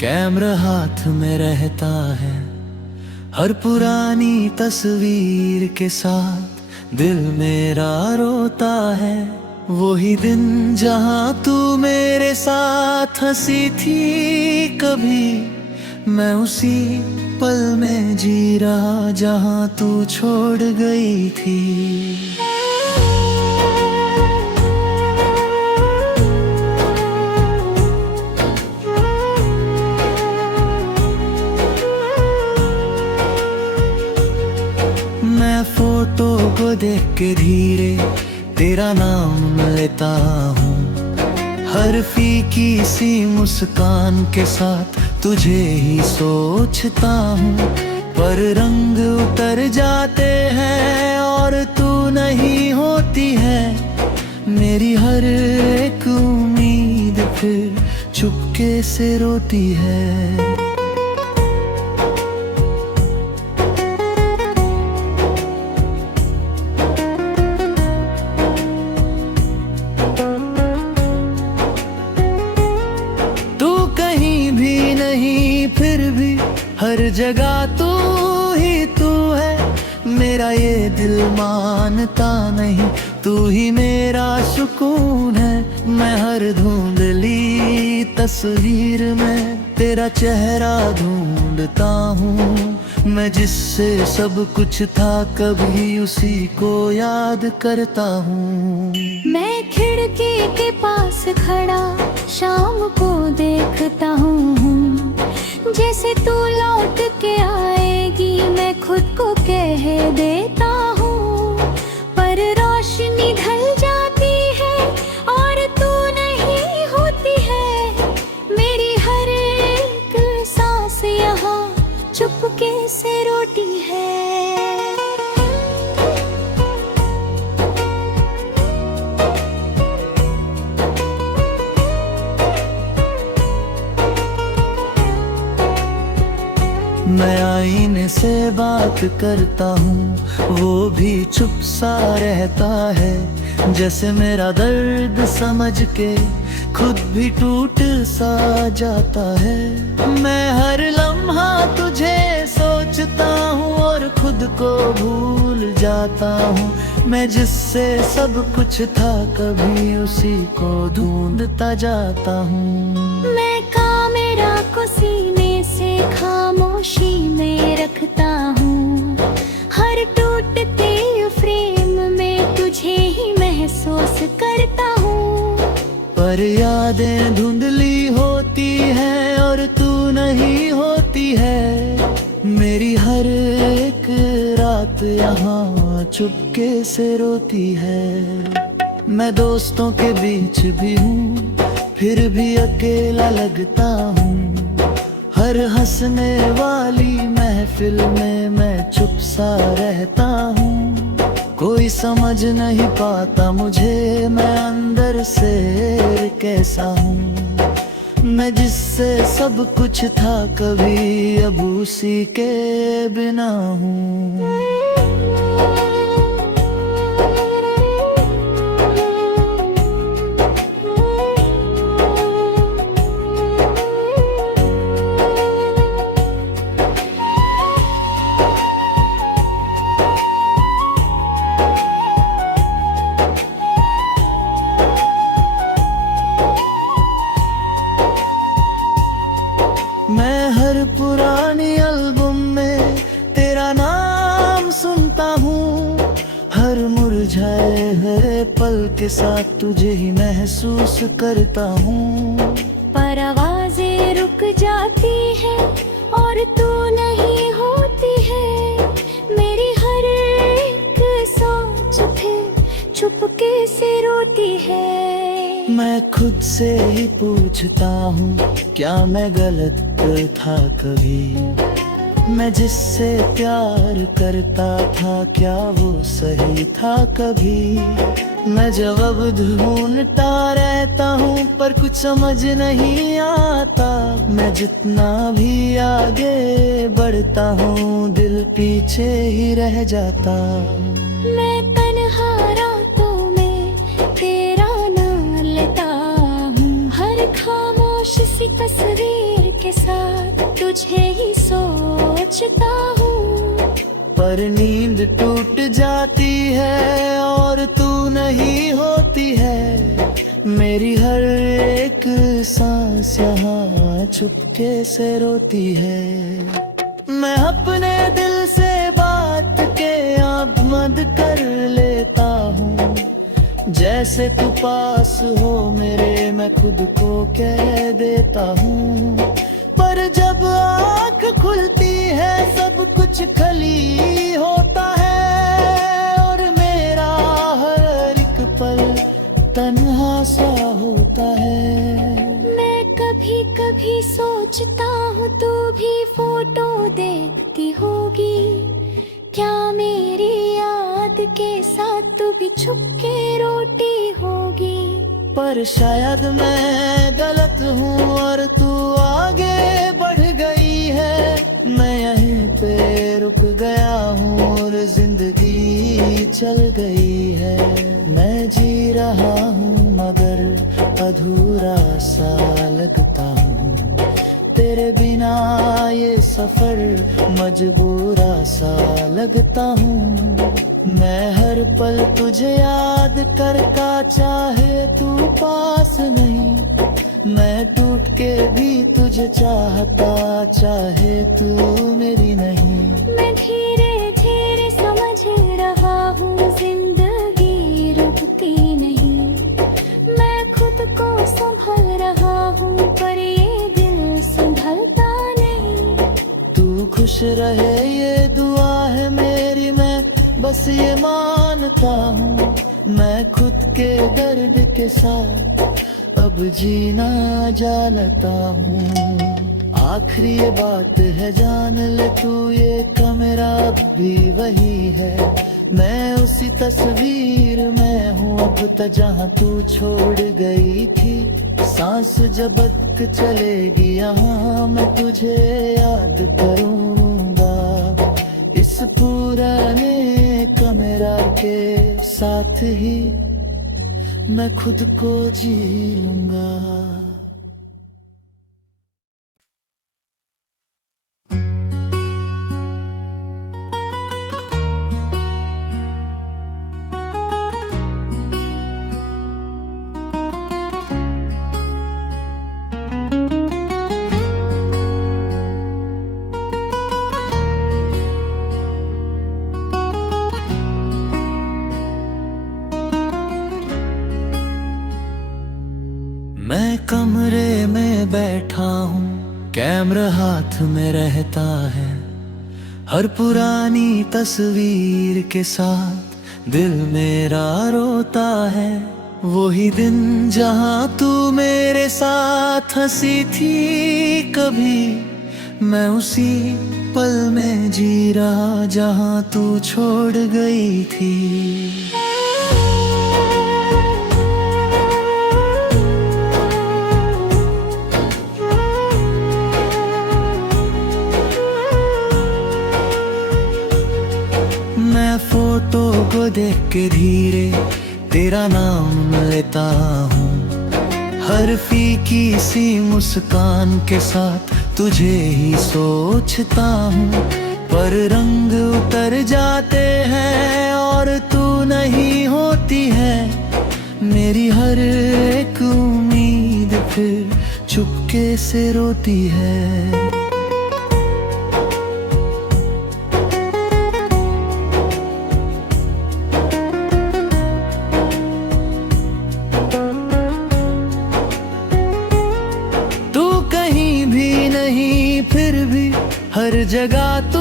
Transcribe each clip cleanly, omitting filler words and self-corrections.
Camera हाथ में रहता है, हर पुरानी तस्वीर के साथ दिल मेरा रोता है। वही दिन जहाँ तू मेरे साथ हंसी थी कभी, मैं उसी पल में जी रहा जहाँ तू छोड़ गई थी। मैं फोटो को देख के धीरे तेरा नाम लेता हूँ, हर फीकी सी मुस्कान के साथ तुझे ही सोचता हूँ। पर रंग उतर जाते हैं और तू नहीं होती है, मेरी हर एक उम्मीद फिर चुपके से रोती है। फिर भी हर जगह तू ही तू है, मेरा ये दिल मानता नहीं, तू ही मेरा सुकून है। मैं हर धुंधली तस्वीर में तेरा चेहरा ढूंढता हूँ, मैं जिससे सब कुछ था कभी उसी को याद करता हूँ। मैं खिड़की के पास खड़ा शाम को देखता हूँ, जैसे तू लौट के आएगी मैं खुद को कह देता हूँ। पर रोशनी ढल जाती है और तू नहीं होती है, मेरी हर एक सांस यहाँ चुपके से रोती है। मैं आईने से बात करता हूँ, वो भी चुप सा रहता है, जैसे मेरा दर्द समझ के खुद भी टूट सा जाता है। मैं हर लम्हा तुझे सोचता हूँ और खुद को भूल जाता हूँ, मैं जिससे सब कुछ था कभी उसी को ढूंढता जाता हूँ। मैं कैमरा को सीने से खामोशी में रखता हूँ, हर टूटते फ्रेम में तुझे ही महसूस करता हूँ। पर यादें धुंधली होती हैं और तू नहीं होती है, मेरी हर एक रात यहाँ चुपके से रोती है। मैं दोस्तों के बीच भी हूँ फिर भी अकेला लगता हूँ, हर हंसने वाली महफिल में मैं चुप सा रहता हूँ। कोई समझ नहीं पाता मुझे मैं अंदर से कैसा हूँ, मैं जिससे सब कुछ था कभी अब उसी के बिना हूँ। मैं हर पुरानी एल्बम में तेरा नाम सुनता हूँ, हर मुरझाए हुए पल के साथ तुझे ही महसूस करता हूँ। पर आवाजें रुक जाती है और तू नहीं होती है, मेरी हर एक सोच फिर चुपके से रोती है। मैं खुद से ही पूछता हूँ क्या मैं गलत था कभी, मैं जिससे प्यार करता था क्या वो सही था कभी। मैं जवाब ढूंढता रहता हूँ पर कुछ समझ नहीं आता, मैं जितना भी आगे बढ़ता हूँ दिल पीछे ही रह जाता। मैं तन्हा रातों में तेरा नाम लेता हूँ, हर खामोश सी उसी तस्वीर के साथ तुझे ही सोचता हूँ। पर नींद टूट जाती है और तू नहीं होती है। मेरी हर एक सांस यहाँ चुपके से रोती है। मैं अपने दिल से बात के आँख बंद कर लेता हूँ। जैसे तू पास हो मेरे, मैं खुद को कह देता हूँ। पर जब आँख खुलती है सब कुछ खाली होता है और मेरा हर एक पल तन्हा सा होता है। मैं कभी कभी सोचता हूँ तू भी फोटो देखती होगी। क्या मेरी याद के साथ तू भी छुपके रोती होगी। पर शायद मैं गलत हूँ और तू आगे बढ़ गई है। मैं यहीं पे रुक गया हूँ और जिंदगी चल गई है। मैं जी रहा हूँ मगर अधूरा सा लगता हूँ। तेरे बिना ये सफर मजबूरा सा लगता हूँ। मैं हर पल तुझे याद करता, चाहे तू पास नहीं। मैं टूट के भी तुझे चाहता, चाहे तू मेरी नहीं। मैं धीरे धीरे समझ रहा हूँ जिंदगी रुकती नहीं। मैं खुद को संभल रहा हूँ पर ये दिल संभलता नहीं। तू खुश रहे ये दुआ है मेरी, मैं बस ये मानता हूँ। मैं खुद के दर्द के साथ अब जीना जानता हूँ। आखिरी ये बात है जान ले तू, ये कमरा भी वही है। मैं उसी तस्वीर में हूँ अब तक जहाँ तू छोड़ गई थी। सांस जब तक चलेगी यहाँ मैं तुझे याद करूँगा। इस पुराने कमरा के साथ ही मैं खुद को जी लूँगा। मैं कमरे में बैठा हूँ, कैमरा हाथ में रहता है। हर पुरानी तस्वीर के साथ दिल मेरा रोता है। वही दिन जहाँ तू मेरे साथ हंसी थी कभी, मैं उसी पल में जी रहा जहाँ तू छोड़ गई थी। मैं फोटो को देख के धीरे तेरा नाम लेता हूँ। हर फीकी सी मुस्कान के साथ तुझे ही सोचता हूँ। पर रंग उतर जाते हैं और तू नहीं होती है। मेरी हर एक उम्मीद फिर चुपके से रोती है। हर जगह तू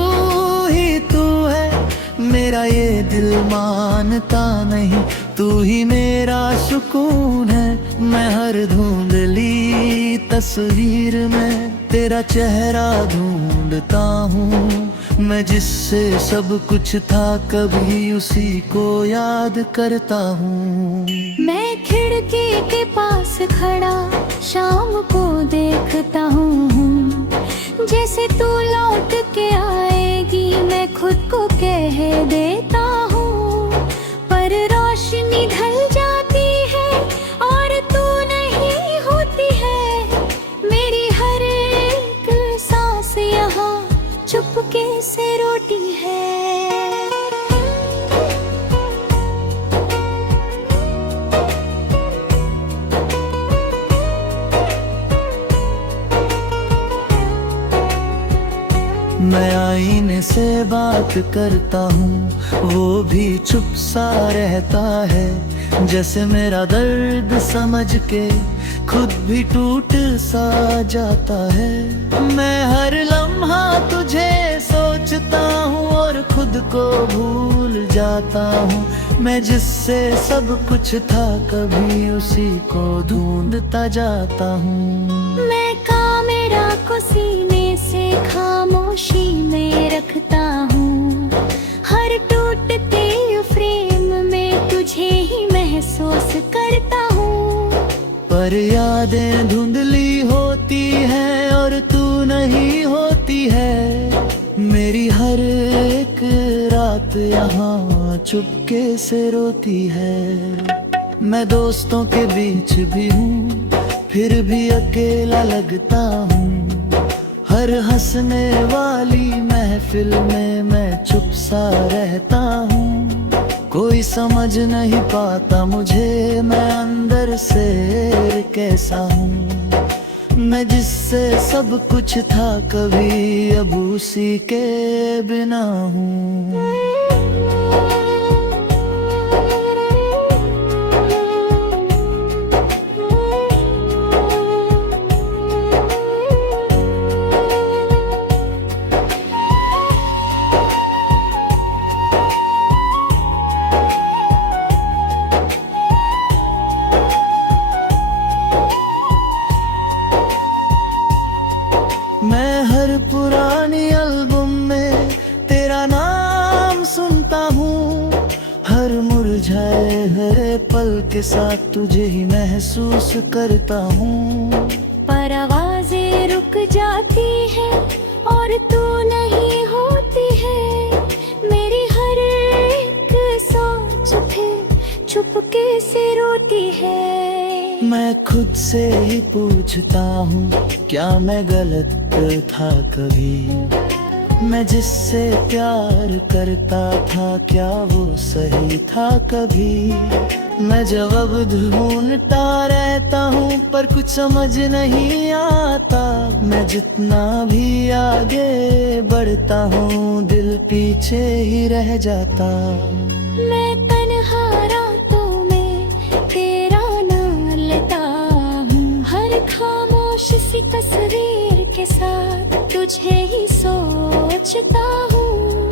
ही तू है। मेरा ये दिल मानता नहीं, तू ही मेरा सुकून है। मैं हर धुंधली तस्वीर में तेरा चेहरा ढूंढता हूँ। मैं जिससे सब कुछ था कभी उसी को याद करता हूँ। मैं खिड़की के पास खड़ा शाम को देखता हूँ। जैसे तू लौट के आएगी मैं खुद को कह देता हूँ। पर रोशनी ढल जाती है और तू नहीं होती है। मेरी मैं आईने से बात करता हूँ, वो भी चुप सा रहता है। जैसे मेरा दर्द समझ के खुद भी टूट सा जाता है। मैं हर लम्हा तुझे सोचता हूँ और खुद को भूल जाता हूँ। मैं जिससे सब कुछ था कभी उसी को ढूंढता जाता हूँ। मैं कैमरा को सीने से खामोशी में रखता हूँ। हर टूटते फ्रेम में तुझे ही महसूस करता हूँ। पर यादें धुंधली होती हैं और तू नहीं होती है। मेरी हर एक रात यहाँ चुपके से रोती है। मैं दोस्तों के बीच भी हूँ, फिर भी अकेला लगता हूँ। हर हंसने वाली महफिल में मैं चुप सा रहता हूँ। कोई समझ नहीं पाता मुझे, मैं अंदर से कैसा हूँ। मैं जिससे सब कुछ था कभी अब उसी के बिना हूँ। मैं हर पुरानी एल्बम में तेरा नाम सुनता हूँ। हर मुरझाए हरे पल के साथ तुझे ही महसूस करता हूँ। पर आवाजें रुक जाती है और तू नहीं होती है। मेरी हर एक सोच फिर चुपके से रोती है। मैं खुद से ही पूछता हूँ, क्या मैं गलत था कभी? मैं जिससे प्यार करता था क्या वो सही था कभी? मैं जवाब ढूंढता रहता हूँ पर कुछ समझ नहीं आता। मैं जितना भी आगे बढ़ता हूँ दिल पीछे ही रह जाता। मैं तन्हा रातों में तेरा नाम लेता हूँ। हर खामोश सी तस्वीर के साथ तुझे ही सोचता हूँ।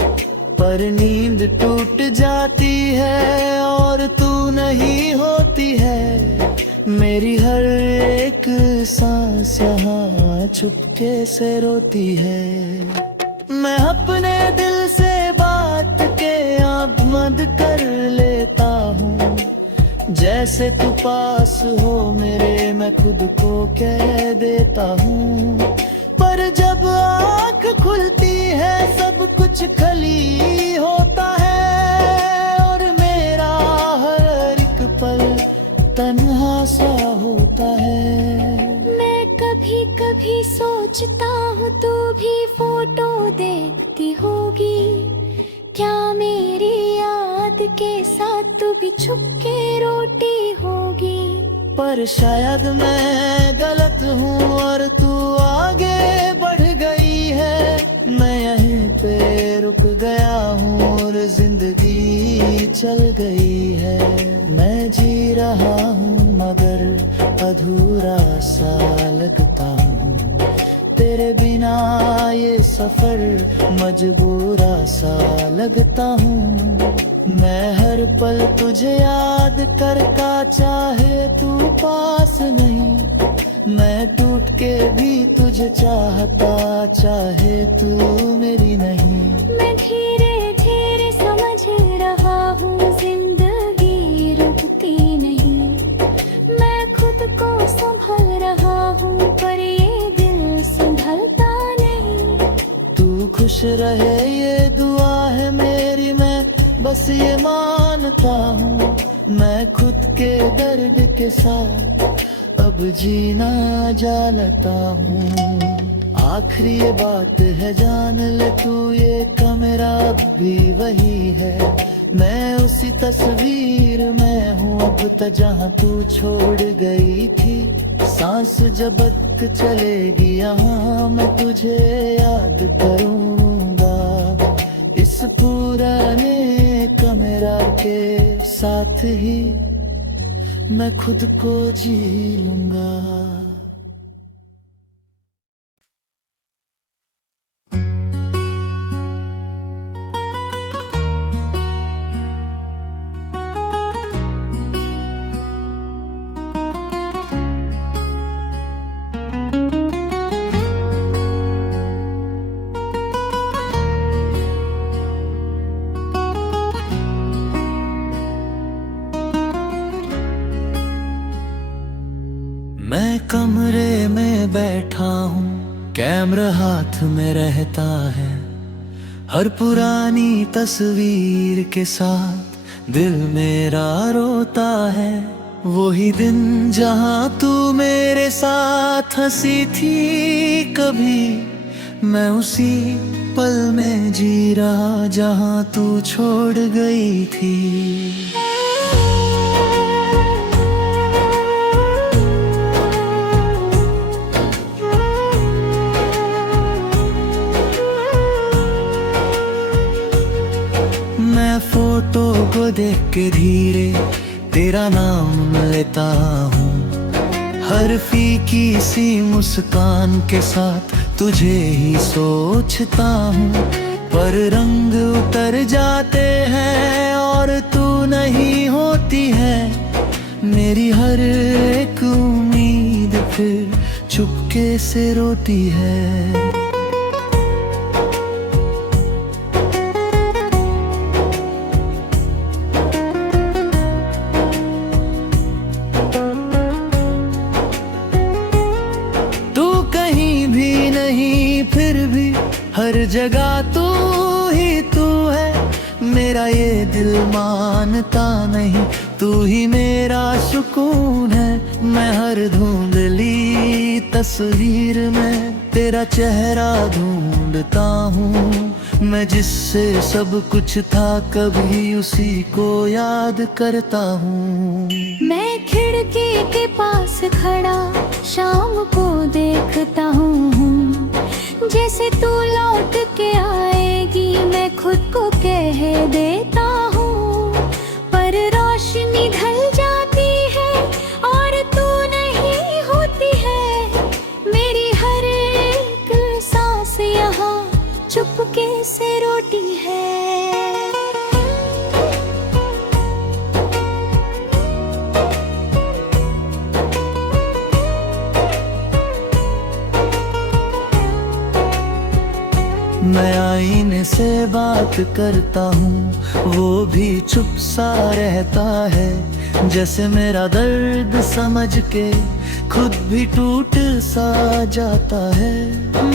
पर नींद टूट जाती है और तू नहीं होती है। मेरी हर एक सांस यहाँ चुपके से रोती है। मैं अपने दिल से बात के आँख बंद कर लेता हूँ। जैसे तू पास हो मेरे मैं खुद को कह देता हूँ। पर जब आँख खुलती है सब कुछ खाली होता है और मेरा हर एक पल तन्हा सा होता है। मैं कभी कभी सोचता हूँ तू भी फोटो देखती होगी। क्या मेरी याद के साथ तू भी छुपके रोती होगी? पर शायद मैं गलत हूँ और तू आगे बढ़ गई है। मैं यहीं पे रुक गया हूँ और जिंदगी चल गई है। मैं जी रहा हूँ मगर अधूरा सा लगता हूँ। तेरे बिना ये सफर मजबूरा सा लगता हूँ। मैं हर पल तुझे याद करता चाहे तू पास नहीं। मैं टूट के भी तुझे चाहता चाहे तू मेरी नहीं। मैं धीरे धीरे समझ रहा हूँ जिंदगी रुकती नहीं। मैं खुद को संभल रहा हूँ पर ये दिल संभलता नहीं। तू खुश रहे ये दुआ है मेरी, मैं बस ये मानता हूँ। मैं खुद के दर्द के साथ अब जीना जानता हूँ। आखिरी ये बात है जान ले तू, ये कमरा अब भी वही है। मैं उसी तस्वीर में हूँ अब तक जहाँ तू छोड़ गई थी। सांस जब तक चलेगी यहाँ मैं तुझे याद करूँ। पुराने कमरा के साथ ही मैं खुद को जी लूंगा। मैं कमरे में बैठा हूँ, कैमरा हाथ में रहता है। हर पुरानी तस्वीर के साथ दिल मेरा रोता है। वही दिन जहाँ तू मेरे साथ हंसी थी कभी, मैं उसी पल में जी रहा जहाँ तू छोड़ गई थी। मैं फोटो को देख के धीरे तेरा नाम लेता हूँ। हर फीकी सी मुस्कान के साथ तुझे ही सोचता हूँ। पर रंग उतर जाते हैं और तू नहीं होती है। मेरी हर एक उम्मीद फिर चुपके से रोती है। फिर भी हर जगह तू ही तू है। मेरा ये दिल मानता नहीं, तू ही मेरा सुकून है। मैं हर धुंधली तस्वीर में तेरा चेहरा ढूंढता हूँ। मैं जिससे सब कुछ था कभी उसी को याद करता हूँ। मैं खिड़की के पास खड़ा शाम को देखता हूँ, जैसे तू लौट के आएगी मैं खुद को कह देता हूँ। पर रोशनी ढल जाती है और तू नहीं होती है। मेरी हर एक सांस यहाँ चुपके से रोती है। मैं आईने से बात करता हूँ, वो भी चुप सा रहता है। जैसे मेरा दर्द समझ के खुद भी टूट सा जाता है।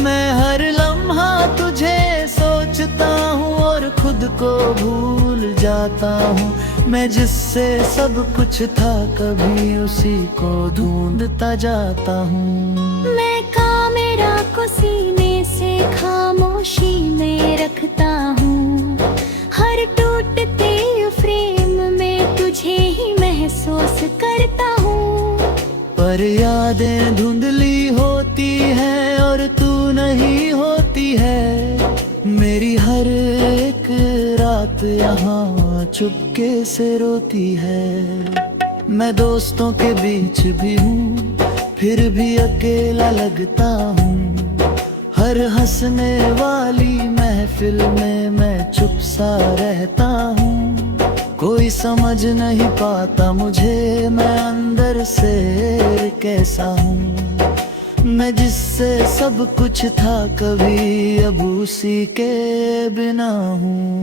मैं हर लम्हा तुझे सोचता हूँ और खुद को भूल जाता हूँ। मैं जिससे सब कुछ था कभी उसी को ढूंढता जाता हूँ। मैं कैमरा को सीने से खामोशी में रखता हूँ। हर टूटते फ्रेम में तुझे ही महसूस करता हूँ। पर यादें धुंधली होती हैं और तू नहीं होती है। मेरी हर एक रात यहाँ चुपके से रोती है। मैं दोस्तों के बीच भी हूँ, फिर भी अकेला लगता हूँ। हर हंसने वाली महफिल में मैं चुप सा रहता हूँ। कोई समझ नहीं पाता मुझे, मैं अंदर से कैसा हूँ। मैं जिससे सब कुछ था कभी अब उसी के बिना हूँ।